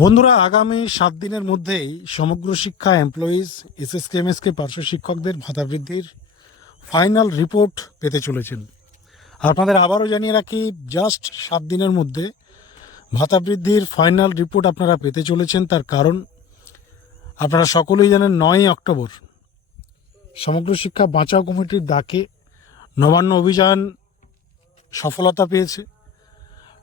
বন্ধুরা, আগামী সাত দিনের মধ্যেই সমগ্র শিক্ষা employees S S K M SSK MSK পার্শ্ব শিক্ষকদের ভাতা বৃদ্ধির ফাইনাল রিপোর্ট পেতে চলেছেন। আপনাদের আবারও জানিয়ে রাখি জাস্ট সাত দিনের মধ্যে ভাতা বৃদ্ধির ফাইনাল রিপোর্ট আপনারা পেতে চলেছেন, তার কারণ আপনারা সকলেই জানেন নয়ই অক্টোবর। সমগ্র শিক্ষা বাঁচাও কমিটির ডাকে নবান্ন অভিযান সফলতা পেয়েছে।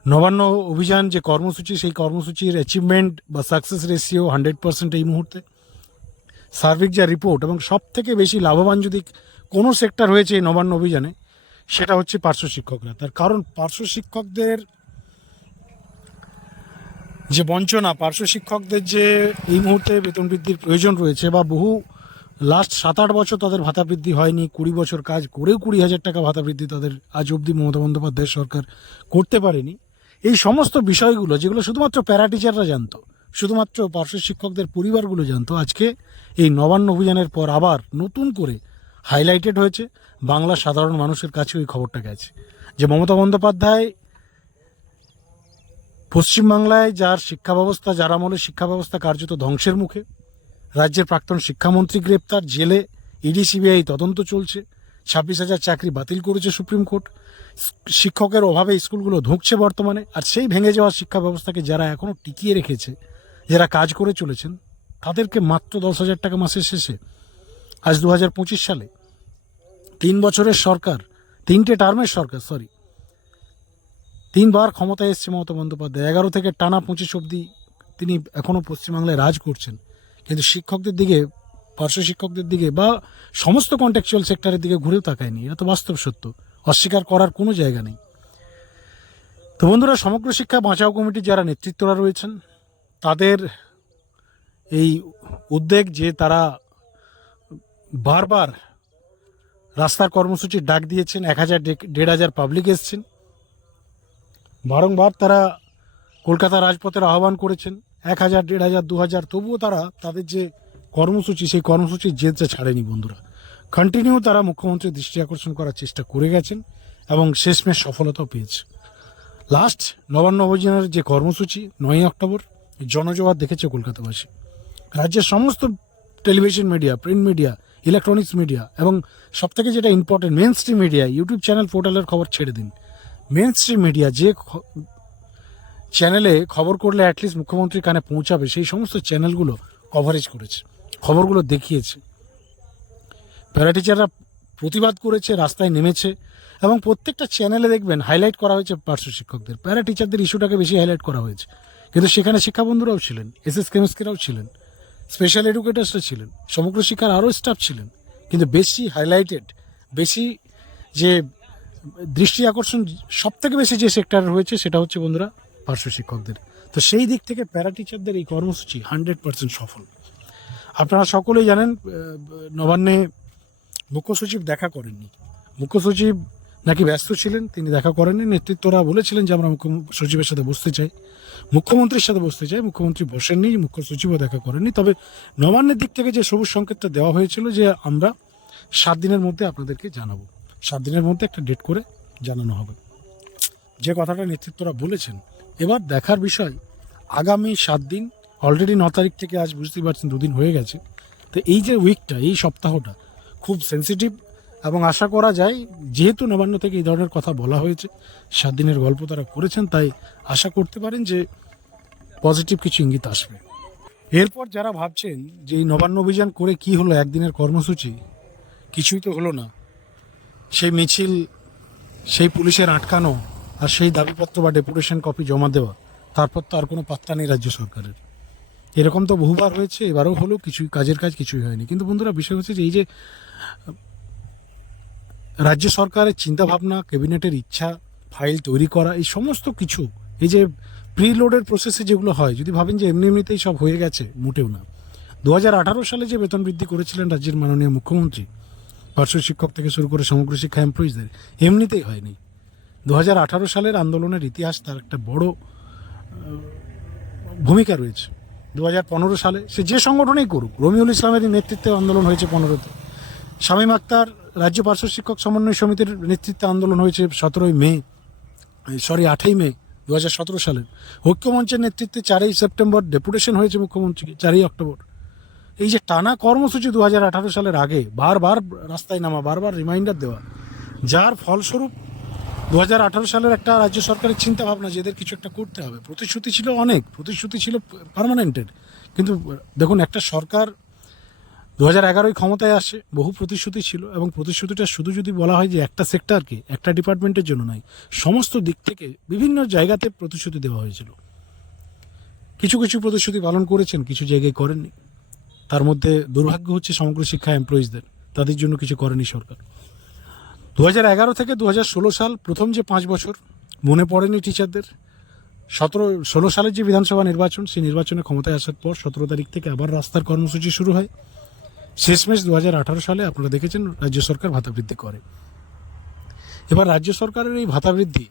নবান্ন অভিযান যে কর্মসূচি, সেই কর্মসূচির অ্যাচিভমেন্ট বা সাকসেস রেশিও হান্ড্রেড পার্সেন্ট এই মুহূর্তে। সার্বিক যা রিপোর্ট এবং সব থেকে বেশি লাভবান যদি কোনো সেক্টর হয়েছে এই নবান্ন অভিযানে, সেটা হচ্ছে পার্শ্ব শিক্ষকরা। তার কারণ পার্শ্ব শিক্ষকদের যে বঞ্চনা, পার্শ্ব শিক্ষকদের যে এই মুহূর্তে বেতন বৃদ্ধির প্রয়োজন রয়েছে বা বহু লাস্ট সাত আট বছর তাদের ভাতা বৃদ্ধি হয়নি, কুড়ি বছর কাজ করেও কুড়ি হাজার টাকা ভাতা বৃদ্ধি তাদের আজ অবধি মমতা বন্দ্যোপাধ্যায় সরকার করতে পারেনি। এই সমস্ত বিষয়গুলো যেগুলো শুধুমাত্র প্যারা টিচাররা জানতো, শুধুমাত্র পার্শ্ব শিক্ষকদের পরিবারগুলো জানতো, আজকে এই নবান্ন অভিযানের পর আবার নতুন করে হাইলাইটেড হয়েছে বাংলা সাধারণ মানুষের কাছে ওই খবরটা গেছে। যে মমতা বন্দ্যোপাধ্যায় পশ্চিমবাংলায় যার শিক্ষা ব্যবস্থা যার আমলে শিক্ষা ব্যবস্থা কার্যত ধ্বংসের মুখে, রাজ্যের প্রাক্তন শিক্ষামন্ত্রী গ্রেপ্তার, জেলে ইডি, সিবিআই তদন্ত চলছে ছাব্বিশ হাজার চাকরি বাতিল করেছে সুপ্রিম কোর্ট। শিক্ষকের অভাবে স্কুলগুলো ধুঁকছে বর্তমানে, আর সেই ভেঙে যাওয়া শিক্ষা ব্যবস্থাকে যারা এখনও টিকিয়ে রেখেছে, যারা কাজ করে চলেছেন, তাদেরকে মাত্র দশ হাজার টাকা মাসের শেষে। আজ দু হাজার পঁচিশ সালে তিন বছরের সরকার, তিনটে টার্মের সরকার সরি তিনবার ক্ষমতায় এসছে মমতা বন্দ্যোপাধ্যায়। এগারো থেকে টানা পঁচিশ অবধি তিনি এখনও পশ্চিমবাংলায় রাজ করছেন। কিন্তু শিক্ষকদের দিকে পার্শ্ব শিক্ষকদের দিকে বা সমস্ত কন্ট্রাকচুয়াল সেক্টরের দিকে ঘুরেও তাকায়নি। এটা তো বাস্তব সত্য। অস্বীকার করার কোনো জায়গা নেই। তো বন্ধুরা, সমগ্র শিক্ষা বাঁচাও কমিটির যারা নেতৃত্বরা রয়েছেন, তাদের এই উদ্বেগ যে তারা বারবার রাস্তার কর্মসূচির ডাক দিয়েছেন, এক হাজার দেড় হাজার পাবলিক এসছেন। বারংবার তারা কলকাতা রাজপথের আহ্বান করেছেন, এক হাজার, দেড় হাজার, দু হাজার, তবুও তারা তাদের যে কর্মসূচি, সেই কর্মসূচির জেদটা ছাড়েনি বন্ধুরা। কন্টিনিউ তারা মুখ্যমন্ত্রীর দৃষ্টি আকর্ষণ করার চেষ্টা করে গেছেন এবং শেষমেশ সফলতাও পেয়েছে। লাস্ট নবান্ন অভিযানের যে কর্মসূচি, নয়ই অক্টোবর জনজোয়ার দেখেছে কলকাতাবাসী। রাজ্যের সমস্ত television media print media electronics media এবং সবথেকে যেটা important main stream media YouTube channel পোর্টালের খবর ছেড়ে দিন। মেন স্ট্রিম মিডিয়া যে চ্যানেলে খবর করলে অ্যাটলিস্ট মুখ্যমন্ত্রীর কানে পৌঁছাবে, সেই সমস্ত চ্যানেলগুলো কভারেজ করেছে। খবরগুলো দেখিয়েছে। প্যারা টিচাররা প্রতিবাদ করেছে, রাস্তায় নেমেছে এবং প্রত্যেকটা চ্যানেলে দেখবেন হাইলাইট করা হয়েছে পার্শ্ব শিক্ষকদের। প্যারা টিচারদের ইস্যুটাকে বেশি হাইলাইট করা হয়েছে। কিন্তু সেখানে শিক্ষাবন্ধুরাও ছিলেন এস এস কেমিস্ট্রিরাও ছিলেন স্পেশাল এডুকেটার্সরা ছিলেন, সমগ্র শিক্ষার আরও স্টাফ ছিলেন। কিন্তু বেশি হাইলাইটেড বেশি যে দৃষ্টি আকর্ষণ সব থেকে বেশি যে সেক্টর রয়েছে সেটা হচ্ছে বন্ধুরা পার্শ্ব শিক্ষকদের। তো সেই দিক থেকে প্যারা টিচারদের এই কর্মসূচি হান্ড্রেড পার্সেন্ট সফল। আপনারা সকলেই জানেন নবান্নে মুখ্য সচিব দেখা করেননি। মুখ্য সচিব নাকি ব্যস্ত ছিলেন, তিনি দেখা করেননি। নেতৃত্বরা বলেছিলেন যে আমরা মুখ্য সচিবের সাথে বসতে চাই। মুখ্যমন্ত্রীর সাথে বসতে চাই, মুখ্যমন্ত্রী বসেননি, মুখ্য সচিবও দেখা করেননি। তবে নবান্নের দিক থেকে যে সবুজ সংকেতটা দেওয়া হয়েছিল যে আমরা সাত দিনের মধ্যে আপনাদেরকে জানাব। সাত দিনের মধ্যে একটা ডেট করে জানানো হবে। যে কথাটা নেতৃত্বরা বলেছেন, এবার দেখার বিষয়, আগামী সাত দিন অলরেডি ন তারিখ থেকে আজ বুঝতেই পারছেন দুদিন হয়ে গেছে। তো এই যে উইকটা এই সপ্তাহটা খুব সেন্সিটিভ এবং আশা করা যায় যেহেতু নবান্ন থেকে এই ধরনের কথা বলা হয়েছে, সাত দিনের গল্প তারা করেছেন, তাই আশা করতে পারেন যে পজিটিভ কিছু ইঙ্গিত আসবে। এরপর যারা ভাবছেন যে এই নবান্ন অভিযান করে কি হলো একদিনের কর্মসূচি, কিছুই তো হলো না। সেই মিছিল, সেই পুলিশের আটকানো আর সেই দাবিপত্র বা ডেপুটেশন কপি জমা দেওয়া, তারপর তো আর কোনো পাত্তা নেই রাজ্য সরকারের। এরকম তো বহুবার হয়েছে, এবারও হলো, কিছুই, কাজের কাজ কিছুই হয়নি। কিন্তু বন্ধুরা, বিষয় হচ্ছে যে এই যে, রাজ্য সরকারের চিন্তাভাবনা, ক্যাবিনেটের ইচ্ছা, ফাইল তৈরি করা, এই সমস্ত কিছু, এই যে প্রিলোডের প্রসেসে যেগুলো হয়, যদি ভাবেন যে এমনি এমনিতেই সব হয়ে গেছে, মোটেও না। দু হাজার আঠারো সালে যে বেতন বৃদ্ধি করেছিলেন রাজ্যের মাননীয় মুখ্যমন্ত্রী, পার্শ্ব শিক্ষক থেকে শুরু করে সমগ্র শিক্ষা এমপ্লয়িজদের এমনিতেই হয়নি। দু হাজার আঠারো সালের আন্দোলনের ইতিহাস তার একটা বড় ভূমিকা রয়েছে। দু হাজার পনেরো সালে সে যে সংগঠনেই করুক, রমিউল ইসলামের নেতৃত্বে আন্দোলন হয়েছে পনেরোতে। শামীম আক্তার রাজ্য পার্শ্ব শিক্ষক সমন্বয় সমিতির নেতৃত্বে আন্দোলন হয়েছে সতেরোই মে সরি, আটই মে দু হাজার সতেরো সালের। ঐক্যমঞ্চের নেতৃত্বে চারই সেপ্টেম্বর ডেপুটেশন হয়েছে মুখ্যমন্ত্রীকে, চারই অক্টোবর। এই যে টানা কর্মসূচি দু হাজার আঠারো সালের আগে, বারবার রাস্তায় নামা, বারবার রিমাইন্ডার দেওয়া, যার ফলস্বরূপ দু হাজার আঠারো সালের একটা রাজ্য সরকারের চিন্তা ভাবনা যে এদের কিছু একটা করতে হবে। প্রতিশ্রুতি ছিল অনেক, প্রতিশ্রুতি ছিল পার্মানেন্টেড কিন্তু দেখুন, একটা সরকার দু হাজার এগারোয় ক্ষমতায় আসে, বহু প্রতিশ্রুতি ছিল এবং প্রতিশ্রুতিটা শুধু যদি বলা হয় যে একটা সেক্টরকে, একটা ডিপার্টমেন্টের জন্য নয়, সমস্ত দিক থেকে বিভিন্ন জায়গাতে প্রতিশ্রুতি দেওয়া হয়েছিল। কিছু কিছু প্রতিশ্রুতি পালন করেছেন, কিছু জায়গায় করেননি। তার মধ্যে দুর্ভাগ্য হচ্ছে সমগ্র শিক্ষা এমপ্লয়িজদের তাদের জন্য কিছু করেনি সরকার। দু হাজার এগারো থেকে দু হাজার ষোলো সাল প্রথম যে পাঁচ বছর, মনে পড়েনি টিচারদের সতেরো, ষোলো সালের যে বিধানসভা নির্বাচন, সেই নির্বাচনে ক্ষমতায় আসার পর সতেরো তারিখ থেকে আবার রাস্তার কর্মসূচি শুরু হয়। শেষমেশ দু হাজার আঠারো সালে আপনারা দেখেছেন রাজ্য সরকার ভাতা বৃদ্ধি করে। এবার রাজ্য সরকারের এই ভাতা বৃদ্ধি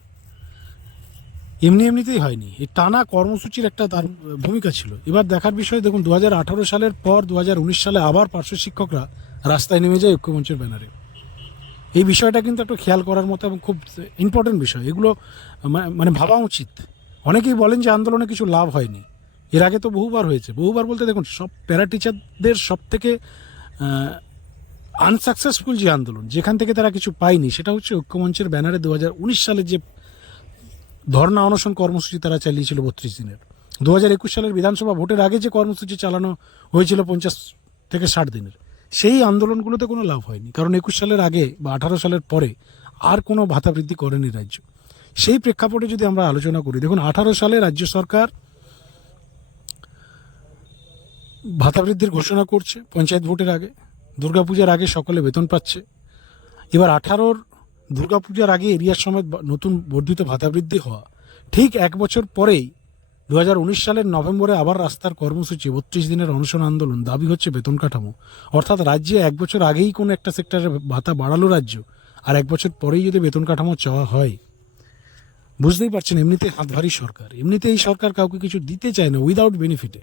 এমনি এমনিতেই হয়নি। এই টানা কর্মসূচির একটা তার ভূমিকা ছিল। এবার দেখার বিষয়, দেখুন দু হাজার আঠারো সালের পর দু হাজার উনিশ সালে আবার পার্শ্ব শিক্ষকরা রাস্তায় নেমে যায় ঐক্যমঞ্চের ব্যানারে। এই বিষয়টা কিন্তু একটু খেয়াল করার মতো এবং খুব ইম্পর্টেন্ট বিষয়। এগুলো মানে ভাবা উচিত। অনেকেই বলেন যে আন্দোলনে কিছু লাভ হয়নি। এর আগে তো বহুবার হয়েছে। বহুবার বলতে দেখুন, সব প্যারা টিচারদের সব থেকে আনসাকসেসফুল যে আন্দোলন, যেখান থেকে তারা কিছু পায়নি, সেটা হচ্ছে ঐক্যমঞ্চের ব্যানারে দু হাজার উনিশ সালের যে ধর্ণা অনশন কর্মসূচি তারা চালিয়েছিল বত্রিশ দিনের। দু হাজার একুশ সালের বিধানসভা ভোটের আগে যে কর্মসূচি চালানো হয়েছিল পঞ্চাশ থেকে ষাট দিনের। সেই আন্দোলনগুলোতে কোনো লাভ হয়নি। কারণ একুশ সালের আগে বা আঠারো সালের পরে আর কোনো ভাতা বৃদ্ধি করেনি রাজ্য। সেই প্রেক্ষাপটে যদি আমরা আলোচনা করি, দেখুন আঠারো সালে রাজ্য সরকার ভাতা বৃদ্ধির ঘোষণা করছে পঞ্চায়েত ভোটের আগে। দুর্গাপূজার আগে সকলে বেতন পাচ্ছে। এবার আঠারোর দুর্গাপূজার আগে এরিয়ার সময় নতুন বর্ধিত ভাতা বৃদ্ধি হওয়া, ঠিক এক বছর পরেই দু হাজার উনিশ সালের নভেম্বরে আবার রাস্তার কর্মসূচি, বত্রিশ দিনের অনশন আন্দোলন, দাবি হচ্ছে বেতন কাঠামো। অর্থাৎ রাজ্যে এক বছর আগেই কোনো একটা সেক্টরে ভাতা বাড়ালো রাজ্য, আর এক বছর পরেই যদি বেতন কাঠামো চাওয়া হয়। বুঝতেই পারছেন, এমনিতে হাত ভারী সরকার। এমনিতে এই সরকার কাউকে কিছু দিতে চায় না উইদাউট বেনিফিটে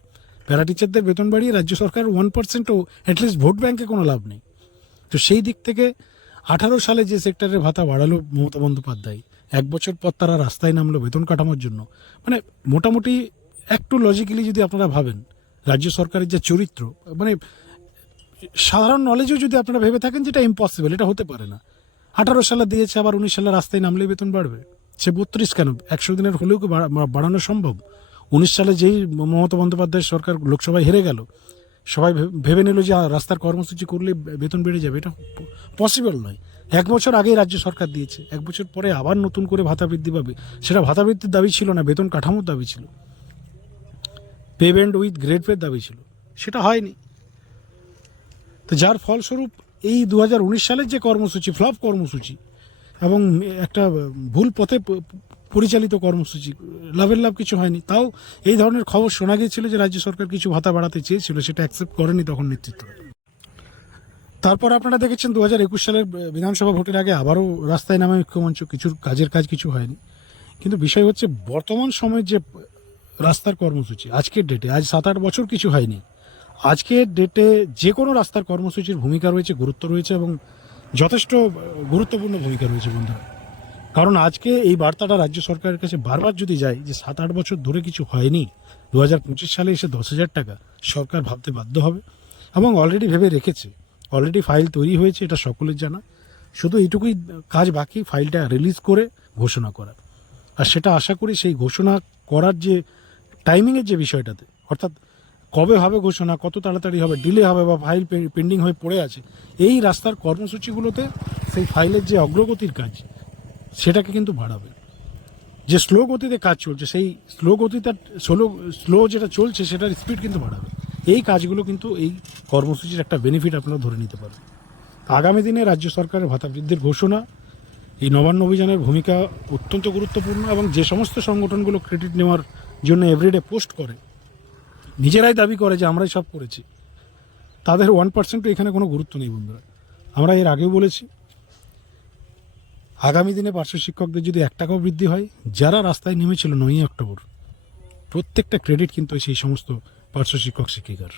প্যারা টিচারদের বেতন বাড়িয়ে রাজ্য সরকার ওয়ান পার্সেন্টও অ্যাটলিস্ট ভোট ব্যাংকে কোনো লাভ নেই। তো সেই দিক থেকে আঠারো সালে যে সেক্টরের ভাতা বাড়ালো মমতা বন্দ্যোপাধ্যায় এক বছর পর তারা রাস্তায় নামলো বেতন কাঠামোর জন্য। মানে মোটামুটি একটু লজিক্যালি যদি আপনারা ভাবেন, রাজ্য সরকারের যে চরিত্র মানে সাধারণ নলেজও যদি আপনারা ভেবে থাকেন যেটা ইম্পসিবল এটা হতে পারে না। আঠারো সালে দিয়েছে, আবার উনিশ সালে রাস্তায় নামলেই বেতন বাড়বে। সে বত্রিশ কেন? একশো দিনের হলেও কি বাড়ানো সম্ভব? উনিশ সালে যেই মমতা বন্দ্যোপাধ্যায় সরকার লোকসভায় হেরে গেল, সবাই ভেবে নিল যে রাস্তার কর্মসূচি করলে বেতন বেড়ে যাবে। এটা পসিবল নয়। এক বছর আগেই রাজ্য সরকার দিয়েছে, এক বছর পরে আবার নতুন করে ভাতা বৃদ্ধি পাবে। সেটা ভাতা বৃদ্ধির দাবি ছিল না, বেতন কাঠামোর দাবি ছিল। পেমেন্ট উইথ গ্রেড পের দাবি ছিল। সেটা হয়নি। তো যার ফলস্বরূপ এই দু হাজার উনিশ সালের যে কর্মসূচি, ফ্লপ কর্মসূচি এবং একটা ভুল পথে পরিচালিত কর্মসূচি লাভের লাভ কিছু হয়নি, তাও এই ধরনের খবর শোনা গিয়েছিল যে রাজ্য সরকার কিছু ভাতা বাড়াতে চেয়েছিল, সেটা অ্যাকসেপ্ট করেনি তখন নেতৃত্ব তারপর আপনারা দেখেছেন দু হাজার একুশ সালের বিধানসভা ভোটের আগে আবারও রাস্তায় নামে মুখ্যমঞ্চ কিছু কাজের কাজ কিছু হয়নি। কিন্তু বিষয় হচ্ছে, বর্তমান সময়ের যে রাস্তার কর্মসূচি, আজকের ডেটে আজ সাত আট বছর কিছু হয়নি। আজকের ডেটে যে কোনো রাস্তার কর্মসূচির ভূমিকা রয়েছে, গুরুত্ব রয়েছে এবং যথেষ্ট গুরুত্বপূর্ণ ভূমিকা রয়েছে বন্ধুরা। কারণ আজকে এই বার্তাটা রাজ্য সরকারের কাছে বারবার যদি যায় যে সাত আট বছর ধরে কিছু হয়নি দু হাজার পঁচিশ সালে এসে দশ হাজার টাকা সরকার ভাবতে বাধ্য হবে এবং অলরেডি ভেবে রেখেছে। অলরেডি ফাইল তৈরি হয়েছে, এটা সকলের জানা। শুধু এইটুকুই কাজ বাকি, ফাইলটা রিলিজ করে ঘোষণা করা আর সেটা আশা করি সেই ঘোষণা করার যে টাইমিংয়ের যে বিষয়টাতে, অর্থাৎ কবে হবে ঘোষণা, কত তাড়াতাড়ি হবে ডিলে হবে বা ফাইল পেন্ডিং হয়ে পড়ে আছে, এই রাস্তার কর্মসূচিগুলোতে সেই ফাইলের যে অগ্রগতির কাজ, সেটাকে কিন্তু বাড়াবে। যে স্লো গতিতে কাজ চলছে, সেই স্লো গতিটা স্লো স্লো যেটা চলছে, সেটার স্পিড কিন্তু বাড়াবে। এই কাজগুলো কিন্তু এই কর্মসূচির একটা বেনিফিট আপনারা ধরে নিতে পারবেন। আগামী দিনে রাজ্য সরকারের ভাতা বৃদ্ধির ঘোষণা, এই নবান্ন অভিযানের ভূমিকা অত্যন্ত গুরুত্বপূর্ণ এবং যে সমস্ত সংগঠনগুলো ক্রেডিট নেওয়ার জন্য এভরিডে পোস্ট করে, নিজেরাই দাবি করে যে আমরাই সব করেছি, তাদের ওয়ান পার্সেন্টও এখানে কোনো গুরুত্ব নেই বন্ধুরা। আমরা এর আগেও বলেছি, আগামী দিনে পার্শ্ব শিক্ষকদের যদি এক টাকাও বৃদ্ধি হয়, যারা রাস্তায় নেমেছিল নয়ই অক্টোবর, প্রত্যেকটা ক্রেডিট কিন্তু সেই সমস্ত পার্শ্ব শিক্ষক শিক্ষিকার